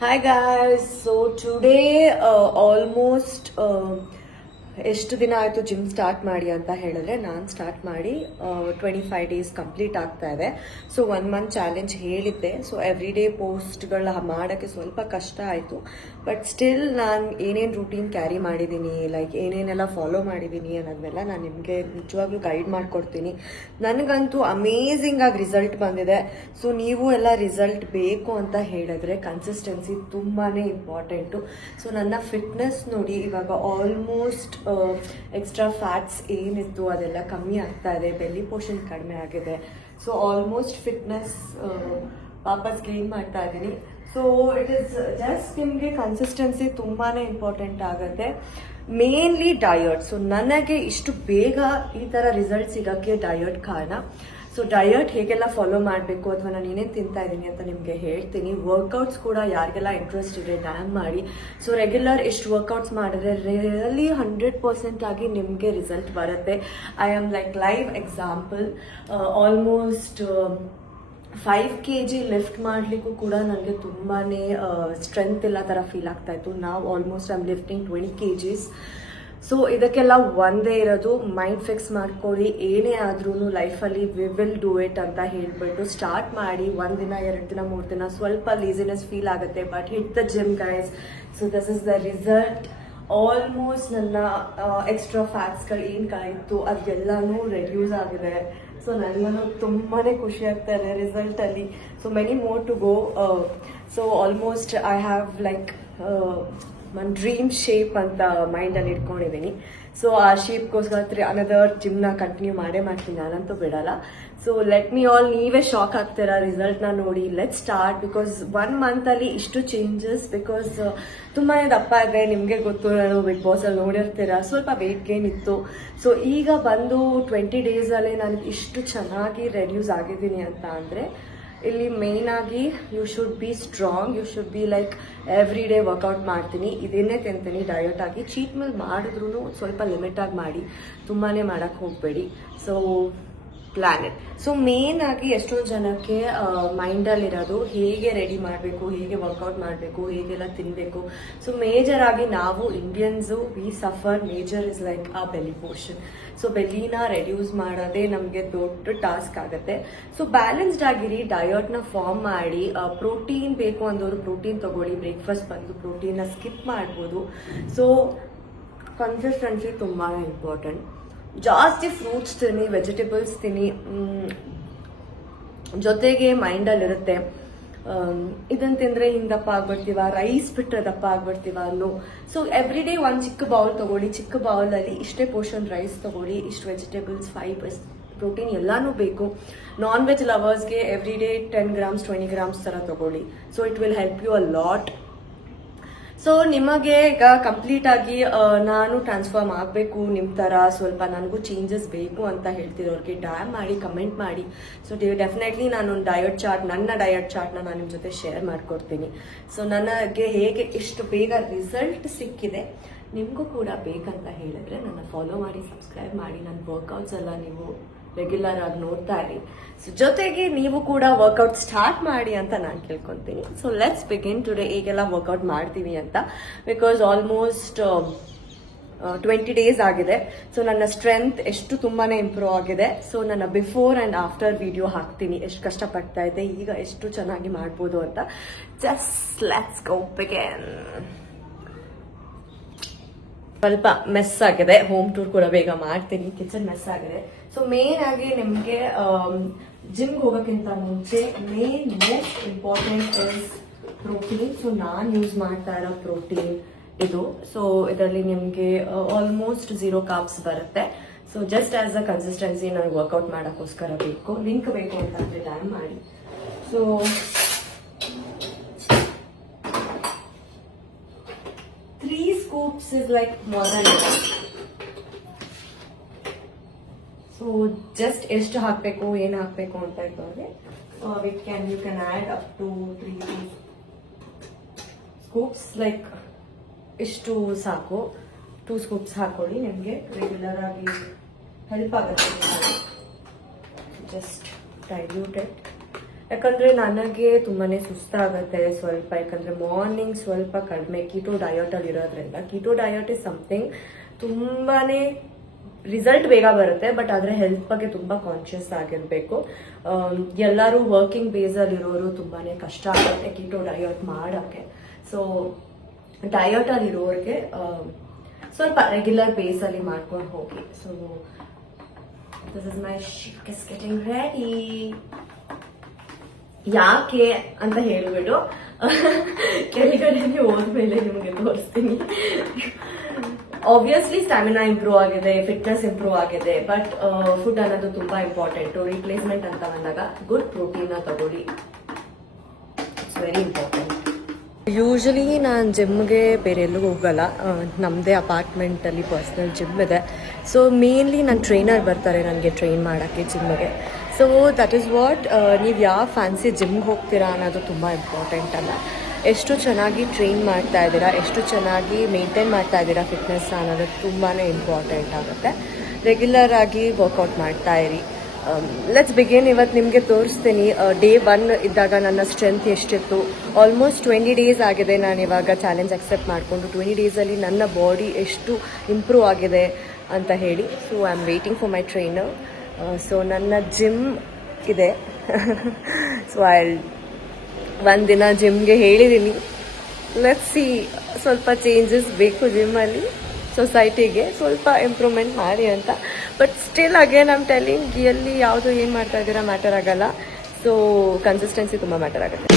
Hi guys, so today almost ಎಷ್ಟು ದಿನ ಆಯಿತು ಜಿಮ್ ಸ್ಟಾರ್ಟ್ ಮಾಡಿ ಅಂತ ಹೇಳಿದ್ರೆ ನಾನು ಸ್ಟಾರ್ಟ್ ಮಾಡಿ 25 ಡೇಸ್ ಕಂಪ್ಲೀಟ್ ಆಗ್ತಾ ಇದೆ. ಸೊ 1 ಮಂತ್ ಚಾಲೆಂಜ್ ಹೇಳಿದ್ದೆ. ಸೊ ಎವ್ರಿ ಡೇ ಪೋಸ್ಟ್ಗಳ ಮಾಡೋಕ್ಕೆ ಸ್ವಲ್ಪ ಕಷ್ಟ ಆಯಿತು. ಬಟ್ ಸ್ಟಿಲ್ ನಾನು ಏನೇನು ರೂಟೀನ್ ಕ್ಯಾರಿ ಮಾಡಿದ್ದೀನಿ, ಲೈಕ್ ಏನೇನೆಲ್ಲ ಫಾಲೋ ಮಾಡಿದ್ದೀನಿ ಅನ್ನೋದನ್ನೆಲ್ಲ ನಾನು ನಿಮಗೆ ನಿಜವಾಗ್ಲೂ ಗೈಡ್ ಮಾಡಿಕೊಡ್ತೀನಿ. ನನಗಂತೂ ಅಮೇಝಿಂಗ್ ಆಗಿ ರಿಸಲ್ಟ್ ಬಂದಿದೆ. ಸೊ ನೀವು ಎಲ್ಲ ರಿಸಲ್ಟ್ ಬೇಕು ಅಂತ ಹೇಳಿದ್ರೆ ಕನ್ಸಿಸ್ಟೆನ್ಸಿ ತುಂಬಾ ಇಂಪಾರ್ಟೆಂಟು. ಸೊ ನನ್ನ ಫಿಟ್ನೆಸ್ ನೋಡಿ, ಇವಾಗ ಆಲ್ಮೋಸ್ಟ್ ಎಕ್ಸ್ಟ್ರಾ ಫ್ಯಾಟ್ಸ್ ಏನಿತ್ತು ಅದೆಲ್ಲ ಕಮ್ಮಿ ಆಗ್ತಾ ಇದೆ, ಬೆಲ್ಲಿ ಪೋರ್ಷನ್ ಕಡಿಮೆ ಆಗಿದೆ. ಸೊ ಆಲ್ಮೋಸ್ಟ್ ಫಿಟ್ನೆಸ್ ವಾಪಸ್ ಗೇನ್ ಮಾಡ್ತಾ ಇದ್ದೀನಿ. ಸೊ ಇಟ್ ಇಸ್ ಜಸ್ಟ್ ನಿಮಗೆ ಕನ್ಸಿಸ್ಟೆನ್ಸಿ ತುಂಬಾ ಇಂಪಾರ್ಟೆಂಟ್ ಆಗುತ್ತೆ. Mainly diet. ಸೊ ನನಗೆ ಇಷ್ಟು ಬೇಗ ಈ ಥರ ರಿಸಲ್ಟ್ ಸಿಗೋಕ್ಕೆ ಡಯಟ್ ಕಾರಣ. ಸೊ ಡಯಟ್ ಹೇಗೆಲ್ಲ ಫಾಲೋ ಮಾಡಬೇಕು ಅಥವಾ ನಾನು ಏನೇನು ತಿಂತಾ ಇದ್ದೀನಿ ಅಂತ ನಿಮಗೆ ಹೇಳ್ತೀನಿ. ವರ್ಕೌಟ್ಸ್ ಕೂಡ ಯಾರಿಗೆಲ್ಲ ಇಂಟ್ರೆಸ್ಟ್ ಇದೆ ಡ್ಯಾಮ್ ಮಾಡಿ. ಸೊ ರೆಗ್ಯುಲರ್ ಎಷ್ಟು ವರ್ಕೌಟ್ಸ್ ಮಾಡಿದ್ರೆ ರಿಯಲಿ 100% ಆಗಿ ನಿಮಗೆ ರಿಸಲ್ಟ್ ಬರುತ್ತೆ. I am like live example. Almost 5 kg lift ಮಾಡಲಿಕ್ಕೂ ಕೂಡ ನನಗೆ ತುಂಬಾ ಸ್ಟ್ರೆಂತ್ ಇಲ್ಲ ಥರ ಫೀಲ್ ಆಗ್ತಾ ಇತ್ತು. ನಾವು almost I am lifting 20 kgs. So ಇದಕ್ಕೆಲ್ಲ ಒಂದೇ ಇರೋದು, ಮೈಂಡ್ ಫಿಕ್ಸ್ ಮಾಡ್ಕೊಳ್ಳಿ. ಏನೇ ಆದ್ರೂ ಲೈಫಲ್ಲಿ ವಿ ವಿಲ್ ಡೂ ಇಟ್ ಅಂತ ಹೇಳ್ಬಿಟ್ಟು ಸ್ಟಾರ್ಟ್ ಮಾಡಿ. 1 ದಿನ 2 ದಿನ 3 ದಿನ ಸ್ವಲ್ಪ ಲೇಸಿನೆಸ್ ಫೀಲ್ ಆಗುತ್ತೆ, but hit the gym guys. So this is the result. Almost ನನ್ನ ಎಕ್ಸ್ಟ್ರಾ ಫ್ಯಾಟ್ಸ್ಗಳು ಏನು ಕಾಯಿತು ಅದೆಲ್ಲನೂ ರೆಡ್ಯೂಸ್ ಆಗಿದೆ. ಸೊ ನನಗೂ ತುಂಬಾ ಖುಷಿ ಆಗ್ತಾ ಇದೆ ರಿಸಲ್ಟಲ್ಲಿ. So many more to go. So almost I have like ನನ್ನ ಡ್ರೀಮ್ ಶೇಪ್ ಅಂತ ಮೈಂಡಲ್ಲಿ ಇಟ್ಕೊಂಡಿದ್ದೀನಿ. ಸೊ ಆ ಶೇಪ್ಗೋಸ್ಕರ ಅನದರ್ ಜಿಮ್ನ ಕಂಟಿನ್ಯೂ ಮಾಡೇ ಮಾಡ್ತೀನಿ, ನಾನಂತೂ ಬಿಡಲ್ಲ. ಸೊ ಲೆಟ್ ಮಿ ಆಲ್, ನೀವೇ ಶಾಕ್ ಆಗ್ತೀರಾ ರಿಸಲ್ಟ್ನ ನೋಡಿ. Let start. ಬಿಕಾಸ್ 1 ಮಂತಲ್ಲಿ ಇಷ್ಟು ಚೇಂಜಸ್. ಬಿಕಾಸ್ ತುಂಬಾ ದಪ್ಪ ಇದೆ, ನಿಮಗೆ ಗೊತ್ತು, ನಾನು ಬಿಗ್ ಬಾಸಲ್ಲಿ ನೋಡಿರ್ತೀರ, ಸ್ವಲ್ಪ ವೆಯ್ಟ್ ಗೇನ್ ಇತ್ತು. ಸೊ ಈಗ ಬಂದು 20 ಡೇಸಲ್ಲೇ ನಾನು ಇಷ್ಟು ಚೆನ್ನಾಗಿ ರೆಡ್ಯೂಸ್ ಆಗಿದ್ದೀನಿ ಅಂತ ಅಂದರೆ ಇಲ್ಲಿ ಮೇಯ್ನ್ ಆಗಿ you should be strong. You should be like every day workout ಮಾಡ್ತೀನಿ, ಇದನ್ನೇ ತಿಂತೀನಿ ಡಯಟ್ ಆಗಿ. ಚೀಟ್ ಮೀಲ್ ಮಾಡಿದ್ರೂ ಸ್ವಲ್ಪ ಲಿಮಿಟಾಗಿ ಮಾಡಿ, ತುಂಬಾ ಮಾಡೋಕ್ಕೆ ಹೋಗಬೇಡಿ. So planet. ಸೊ ಮೇನ್ ಆಗಿ ಎಷ್ಟೊಂದು ಜನಕ್ಕೆ ಮೈಂಡಲ್ಲಿರೋದು ಹೇಗೆ ರೆಡಿ ಮಾಡಬೇಕು, ಹೇಗೆ ವರ್ಕೌಟ್ ಮಾಡಬೇಕು, ಹೇಗೆಲ್ಲ ತಿನ್ನಬೇಕು. ಸೊ ಮೇಜರ್ ಆಗಿ ನಾವು Indians we suffer major is like ಆ ಬೆಲಿ ಪೋರ್ಷನ್. ಸೊ ಬೆಲ್ಲಿನ ರೆಡ್ಯೂಸ್ ಮಾಡೋದೇ ನಮಗೆ ದೊಡ್ಡ ಟಾಸ್ಕ್ ಆಗುತ್ತೆ. ಸೊ ಬ್ಯಾಲೆನ್ಸ್ಡ್ ಆಗಿರಿ, ಡಯಟ್ನ ಫಾರ್ಮ್ ಮಾಡಿ. ಪ್ರೋಟೀನ್ ಬೇಕು ಅಂದವರು ಪ್ರೋಟೀನ್ ತಗೊಳ್ಳಿ, ಬ್ರೇಕ್ಫಾಸ್ಟ್ ಬಂದು ಪ್ರೋಟೀನ್ನ ಸ್ಕಿಪ್ ಮಾಡ್ಬೋದು. ಸೊ ಕನ್ಸಿಸ್ಟೆನ್ಸಿ ತುಂಬಾ ಇಂಪಾರ್ಟೆಂಟ್. ಜಾಸ್ತಿ ಫ್ರೂಟ್ಸ್ ತಿನ್ನಿ, ವೆಜಿಟೇಬಲ್ಸ್ ತಿನ್ನಿ. ಜೊತೆಗೆ ಮೈಂಡಲ್ಲಿರುತ್ತೆ ಇದನ್ನು ತಿಂದರೆ ಹಿಂಗೆ ದಪ್ಪ ಆಗ್ಬಿಡ್ತೀವ, ರೈಸ್ ಬಿಟ್ಟರೆ ದಪ್ಪ ಆಗ್ಬಿಡ್ತೀವ ಅನ್ನೋ. ಸೊ ಎವ್ರಿ ಡೇ ಒಂದು ಚಿಕ್ಕ ಬೌಲ್ ತಗೊಳ್ಳಿ. ಚಿಕ್ಕ ಬೌಲಲ್ಲಿ ಇಷ್ಟೇ ಪೋರ್ಷನ್ ರೈಸ್ ತಗೊಳ್ಳಿ, ಇಷ್ಟು ವೆಜಿಟೇಬಲ್ಸ್, ಫೈಬರ್ಸ್, ಪ್ರೋಟೀನ್ ಎಲ್ಲನೂ ಬೇಕು. ನಾನ್ ವೆಜ್ ಲವರ್ಸ್ಗೆ ಎವ್ರಿ ಡೇ 10 grams 20 grams ಥರ ತಗೊಳ್ಳಿ. So it will help you a lot. So ನಿಮಗೆ ಈಗ ಕಂಪ್ಲೀಟ್ ಆಗಿ ನಾನು ಟ್ರಾನ್ಸ್ಫಾರ್ಮ್ ಆಗಬೇಕು ನಿಮ್ಮ ಥರ, ಸ್ವಲ್ಪ ನನಗೂ ಚೇಂಜಸ್ ಬೇಕು ಅಂತ ಹೇಳ್ತಿರೋರಿಗೆ ಡ್ಯಾಮ್ ಮಾಡಿ ಕಮೆಂಟ್ ಮಾಡಿ. ಸೊ ಡೆಫಿನೆಟ್ಲಿ ನಾನೊಂದು ಡಯಟ್ ಚಾರ್ಟ್, ನನ್ನ ಡಯಟ್ ಚಾರ್ಟ್ನ ನಾನು ನಿಮ್ಮ ಜೊತೆ ಶೇರ್ ಮಾಡ್ಕೊಡ್ತೀನಿ. ಸೊ ನನಗೆ ಹೇಗೆ ಇಷ್ಟು ಬೇಗ ರಿಸಲ್ಟ್ ಸಿಕ್ಕಿದೆ, ನಿಮಗೂ ಕೂಡ ಬೇಕಂತ ಹೇಳಿದ್ರೆ ನನ್ನ ಫಾಲೋ ಮಾಡಿ, ಸಬ್ಸ್ಕ್ರೈಬ್ ಮಾಡಿ. ನನ್ನ ವರ್ಕೌಟ್ಸ್ ಎಲ್ಲ ನೀವು ರೆಗ್ಯುಲರ್ ಆಗಿ ನೋಡ್ತಾ ಇರಿ. ಸೊ ಜೊತೆಗೆ ನೀವು ಕೂಡ ವರ್ಕೌಟ್ ಸ್ಟಾರ್ಟ್ ಮಾಡಿ ಅಂತ ನಾನು ಕೇಳ್ಕೊತೀನಿ. ಸೊ ಲೆಟ್ಸ್ ಬಿಗಿನ್ ಟುಡೇ ಹೇಗೆಲ್ಲ ವರ್ಕೌಟ್ ಮಾಡ್ತೀವಿ ಅಂತ. ಬಿಕಾಸ್ ಆಲ್ಮೋಸ್ಟ್ 20 ಡೇಸ್ ಆಗಿದೆ. ಸೊ ನನ್ನ ಸ್ಟ್ರೆಂತ್ ಎಷ್ಟು ತುಂಬಾ ಇಂಪ್ರೂವ್ ಆಗಿದೆ. ಸೊ ನನ್ನ ಬಿಫೋರ್ ಆ್ಯಂಡ್ ಆಫ್ಟರ್ ವಿಡಿಯೋ ಹಾಕ್ತೀನಿ, ಎಷ್ಟು ಕಷ್ಟಪಡ್ತಾ ಇದ್ದೆ, ಈಗ ಎಷ್ಟು ಚೆನ್ನಾಗಿ ಮಾಡ್ಬೋದು ಅಂತ. Just let's go begin. ಸ್ವಲ್ಪ ಮೆಸ್ ಆಗಿದೆ, ಹೋಮ್ ಟೂರ್ ಕೂಡ ಬೇಗ ಮಾಡ್ತೀನಿ. ಕಿಚನ್ ಮೆಸ್ ಆಗಿದೆ. ಸೊ ಮೇನ್ ಆಗಿ ನಿಮಗೆ ಜಿಮ್ಗೆ ಹೋಗೋಕ್ಕಿಂತ ಮುಂಚೆ main most important is protein. So ನಾನು ಯೂಸ್ ಮಾಡ್ತಾ ಇರೋ ಪ್ರೋಟೀನ್ ಇದು. ಸೊ ಇದರಲ್ಲಿ ನಿಮಗೆ ಆಲ್ಮೋಸ್ಟ್ 0 carbs ಬರುತ್ತೆ. So just as a consistency ನನಗೆ ವರ್ಕೌಟ್ ಮಾಡೋಕ್ಕೋಸ್ಕರ ಬೇಕು. ಲಿಂಕ್ ಬೇಕು ಅಂತಂದರೆ ಡ್ಯಾಮ್ ಮಾಡಿ. So 3 scoops is like more than enough. So just ಎಷ್ಟು ಹಾಕಬೇಕು, ಏನು ಹಾಕಬೇಕು ಅಂತ ಇದ್ದವ್ರಿಗೆ you can add up to 3 scoops. Like ಇಷ್ಟು ಸಾಕು, 2 scoops ಹಾಕೊಳ್ಳಿ. ನಿಮಗೆ ರೆಗ್ಯುಲರ್ ಆಗಿ ಹೆಲ್ಪ್ ಆಗುತ್ತೆ. Just dilute it. ಯಾಕಂದರೆ ನನಗೆ ತುಂಬಾ ಸುಸ್ತಾಗುತ್ತೆ ಸ್ವಲ್ಪ, ಯಾಕಂದರೆ ಮಾರ್ನಿಂಗ್ ಸ್ವಲ್ಪ ಕಡಿಮೆ ಕೀಟೋ ಡಯಟಲ್ಲಿ ಇರೋದ್ರಿಂದ. ಕೀಟೋ ಡಯಟ್ ಇಸ್ ಸಮಥಿಂಗ್ ತುಂಬಾ ರಿಸಲ್ಟ್ ಬೇಗ ಬರುತ್ತೆ, ಬಟ್ ಆದರೆ ಹೆಲ್ತ್ ಬಗ್ಗೆ ತುಂಬ ಕಾನ್ಷಿಯಸ್ ಆಗಿರಬೇಕು. ಎಲ್ಲರೂ ವರ್ಕಿಂಗ್ ಬೇಸಲ್ಲಿ ಇರೋರು ತುಂಬಾ ಕಷ್ಟ ಆಗುತ್ತೆ ಕೀಟೋ ಡಯಟ್ ಮಾಡೋಕ್ಕೆ. ಸೊ ಡಯಟಲ್ಲಿ ಇರೋರಿಗೆ ಸ್ವಲ್ಪ ರೆಗ್ಯುಲರ್ ಬೇಸಲ್ಲಿ ಮಾಡ್ಕೊಂಡು ಹೋಗಿ. So this is my shake is getting ready. ಯಾಕೆ ಅಂತ ಹೇಳ್ಬಿಟ್ಟು ಕೆಳಗಡೆ ಹೋದ್ಮೇಲೆ ನಿಮಗೆ ತೋರಿಸ್ತೀನಿ. ಆಬ್ವಿಯಸ್ಲಿ ಸ್ಟ್ಯಾಮಿನಾ ಇಂಪ್ರೂವ್ ಆಗಿದೆ, ಫಿಟ್ನೆಸ್ ಇಂಪ್ರೂವ್ ಆಗಿದೆ, ಬಟ್ ಫುಡ್ ಅನ್ನೋದು ತುಂಬಾ ಇಂಪಾರ್ಟೆಂಟು. ರಿಪ್ಲೇಸ್ಮೆಂಟ್ ಅಂತ ಬಂದಾಗ ಗುಡ್ ಪ್ರೋಟೀನ್ ತಗೊಳ್ಳಿ, ಇಟ್ಸ್ ವೆರಿ ಇಂಪಾರ್ಟೆಂಟ್. ಯೂಶಲಿ ನಾನು ಜಿಮ್ಗೆ ಬೇರೆ ಎಲ್ಲೂ ಹೋಗಲ್ಲ, ನಮ್ಮದೇ ಅಪಾರ್ಟ್ಮೆಂಟಲ್ಲಿ ಪರ್ಸ್ನಲ್ ಜಿಮ್ ಇದೆ. ಸೊ ಮೇನ್ಲಿ ನನ್ನ ಟ್ರೈನರ್ ಬರ್ತಾರೆ ನನಗೆ ಟ್ರೈನ್ ಮಾಡೋಕ್ಕೆ ಜಿಮ್ಗೆ. ಸೊ ದಟ್ ಈಸ್ ವಾಟ್, ನೀವು ಯಾವ ಫ್ಯಾನ್ಸಿ ಜಿಮ್ಗೆ ಹೋಗ್ತೀರಾ ಅನ್ನೋದು ತುಂಬ ಇಂಪಾರ್ಟೆಂಟ್ ಅಲ್ಲ. ಎಷ್ಟು ಚೆನ್ನಾಗಿ ಟ್ರೈನ್ ಮಾಡ್ತಾ ಇದ್ದೀರಾ, ಎಷ್ಟು ಚೆನ್ನಾಗಿ ಮೇಂಟೈನ್ ಮಾಡ್ತಾ ಇದ್ದೀರಾ ಫಿಟ್ನೆಸ್ ಅನ್ನೋದು ತುಂಬಾ ಇಂಪಾರ್ಟೆಂಟ್ ಆಗುತ್ತೆ. ರೆಗ್ಯುಲರ್ ಆಗಿ ವರ್ಕೌಟ್ ಮಾಡ್ತಾ ಇರಿ. Let's begin. ಇವತ್ತು ನಿಮಗೆ ತೋರಿಸ್ತೀನಿ ಡೇ 1 ಇದ್ದಾಗ ನನ್ನ ಸ್ಟ್ರೆಂತ್ ಎಷ್ಟಿತ್ತು. ಆಲ್ಮೋಸ್ಟ್ 20 ಡೇಸ್ ಆಗಿದೆ ನಾನು ಇವಾಗ ಚಾಲೆಂಜ್ ಅಕ್ಸೆಪ್ಟ್ ಮಾಡಿಕೊಂಡು. 20 ಡೇಸಲ್ಲಿ ನನ್ನ ಬಾಡಿ ಎಷ್ಟು ಇಂಪ್ರೂವ್ ಆಗಿದೆ ಅಂತ ಹೇಳಿ. So I am waiting for my trainer. So ನನ್ನ ಜಿಮ್ ಇದೆ. ಸೊ ಒಂದಿನ ಜಿಮ್ಗೆ ಹೇಳಿದ್ದೀನಿ, ಲೆಟ್ಸ್ ಸಿ. ಸ್ವಲ್ಪ ಚೇಂಜಸ್ ಬೇಕು ಜಿಮ್ಮಲ್ಲಿ, ಸೊಸೈಟಿಗೆ ಸ್ವಲ್ಪ ಇಂಪ್ರೂವ್ಮೆಂಟ್ ಮಾಡಿ ಅಂತ. But still again I'm telling, ರಿಯಲ್ಲಿ ಯಾವುದು ಏನು ಮಾಡ್ತಾ ಇದ್ದೀರಾ ಮ್ಯಾಟರ್ ಆಗಲ್ಲ. ಸೊ ಕನ್ಸಿಸ್ಟೆನ್ಸಿ ತುಂಬ ಮ್ಯಾಟರ್ ಆಗುತ್ತೆ.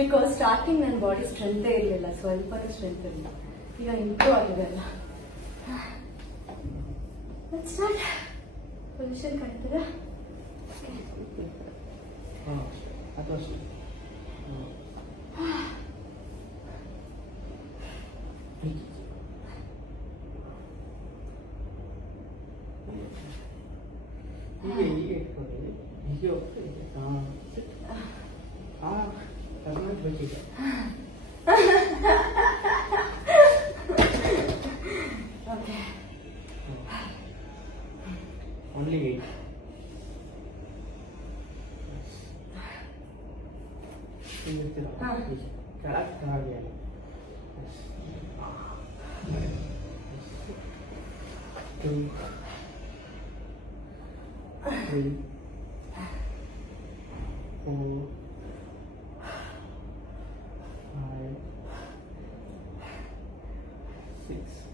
ಬಿಕಾಸ್ ಸ್ಟಾರ್ಟಿಂಗ್ ನನ್ನ ಬಾಡಿ ಸ್ಟ್ರೆಂತೇ ಇರಲಿಲ್ಲ, ಸ್ವಲ್ಪನೂ ಸ್ಟ್ರೆಂತ್ ಇರಲಿಲ್ಲ. ಈಗ ಇಂಪ್ರೂವ್ ಆಗಿದೆ ಅಲ್ಲ. ಸ್ಟಾರ್ಟ್. ಪೊಸಿಷನ್ ಕಾಣ್ತದೆ. ಹೀಗೆ ಇಟ್ಕೊಳ್ಳಿ. ಹೀಗೆ ಹೋಗ್ತದೆ. ಬೇಕಿದೆ. Only 8. ಕೆಳಗೆ 2 3 4 5 6